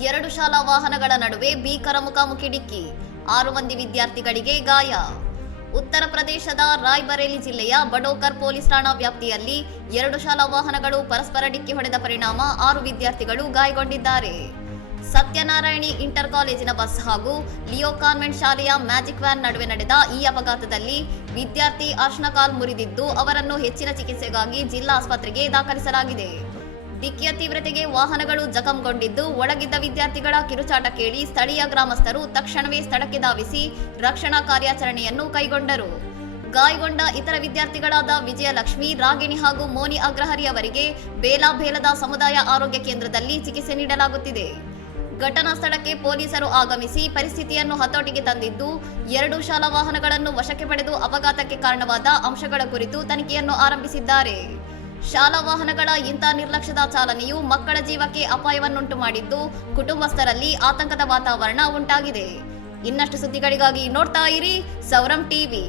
2 ಶಾಲಾ ವಾಹನಗಳ ನಡುವೆ ಭೀಕರ ಮುಖಾಮುಖಿ ಡಿಕ್ಕಿ, 6 ಮಂದಿ ವಿದ್ಯಾರ್ಥಿಗಳಿಗೆ ಗಾಯ. ಉತ್ತರ ಪ್ರದೇಶದ ರಾಯ್ಬರೇಲಿ ಜಿಲ್ಲೆಯ ಬಡೋಕರ್ ಪೊಲೀಸ್ ಠಾಣಾ ವ್ಯಾಪ್ತಿಯಲ್ಲಿ 2 ಶಾಲಾ ವಾಹನಗಳು ಪರಸ್ಪರ ಡಿಕ್ಕಿ ಹೊಡೆದ ಪರಿಣಾಮ 6 ವಿದ್ಯಾರ್ಥಿಗಳು ಗಾಯಗೊಂಡಿದ್ದಾರೆ. ಸತ್ಯನಾರಾಯಣಿ ಇಂಟರ್ ಕಾಲೇಜಿನ ಬಸ್ ಹಾಗೂ ಲಿಯೋ ಕಾನ್ವೆಂಟ್ ಶಾಲೆಯ ಮ್ಯಾಜಿಕ್ ವ್ಯಾನ್ ನಡುವೆ ನಡೆದ ಈ ಅಪಘಾತದಲ್ಲಿ ವಿದ್ಯಾರ್ಥಿ ಅರ್ಶನ ಕಾಲ್ ಮುರಿದಿದ್ದು, ಅವರನ್ನು ಹೆಚ್ಚಿನ ಚಿಕಿತ್ಸೆಗಾಗಿ ಜಿಲ್ಲಾ ಆಸ್ಪತ್ರೆಗೆ ದಾಖಲಿಸಲಾಗಿದೆ. ಡಿಕ್ಕಿಯ ತೀವ್ರತೆಗೆ ವಾಹನಗಳು ಜಖಂಗೊಂಡಿದ್ದು, ಒಳಗಿದ್ದ ವಿದ್ಯಾರ್ಥಿಗಳ ಕಿರುಚಾಟ ಕೇಳಿ ಸ್ಥಳೀಯ ಗ್ರಾಮಸ್ಥರು ತಕ್ಷಣವೇ ಸ್ಥಳಕ್ಕೆ ಧಾವಿಸಿ ರಕ್ಷಣಾ ಕಾರ್ಯಾಚರಣೆಯನ್ನು ಕೈಗೊಂಡರು. ಗಾಯಗೊಂಡ ಇತರ ವಿದ್ಯಾರ್ಥಿಗಳಾದ ವಿಜಯಲಕ್ಷ್ಮಿ, ರಾಗಿಣಿ ಹಾಗೂ ಮೋನಿ ಅಗ್ರಹರಿ ಅವರಿಗೆ ಬೇಲಾಬೇಲದ ಸಮುದಾಯ ಆರೋಗ್ಯ ಕೇಂದ್ರದಲ್ಲಿ ಚಿಕಿತ್ಸೆ ನೀಡಲಾಗುತ್ತಿದೆ. ಘಟನಾ ಸ್ಥಳಕ್ಕೆ ಪೊಲೀಸರು ಆಗಮಿಸಿ ಪರಿಸ್ಥಿತಿಯನ್ನು ಹತೋಟಿಗೆ ತಂದಿದ್ದು, 2 ಶಾಲಾ ವಾಹನಗಳನ್ನು ವಶಕ್ಕೆ ಪಡೆದು ಅಪಘಾತಕ್ಕೆ ಕಾರಣವಾದ ಅಂಶಗಳ ಕುರಿತು ತನಿಖೆಯನ್ನು ಆರಂಭಿಸಿದ್ದಾರೆ. ಶಾಲಾ ವಾಹನಗಳ ಇಂಥ ನಿರ್ಲಕ್ಷ್ಯದ ಚಾಲನೆಯು ಮಕ್ಕಳ ಜೀವಕ್ಕೆ ಅಪಾಯವನ್ನುಂಟು ಮಾಡಿದ್ದು, ಕುಟುಂಬಸ್ಥರಲ್ಲಿ ಆತಂಕದ ವಾತಾವರಣ ಉಂಟಾಗಿದೆ. ಇನ್ನಷ್ಟು ಸುದ್ದಿಗಳಿಗಾಗಿ ನೋಡ್ತಾ ಇರಿ ಸೌರಂ ಟಿವಿ.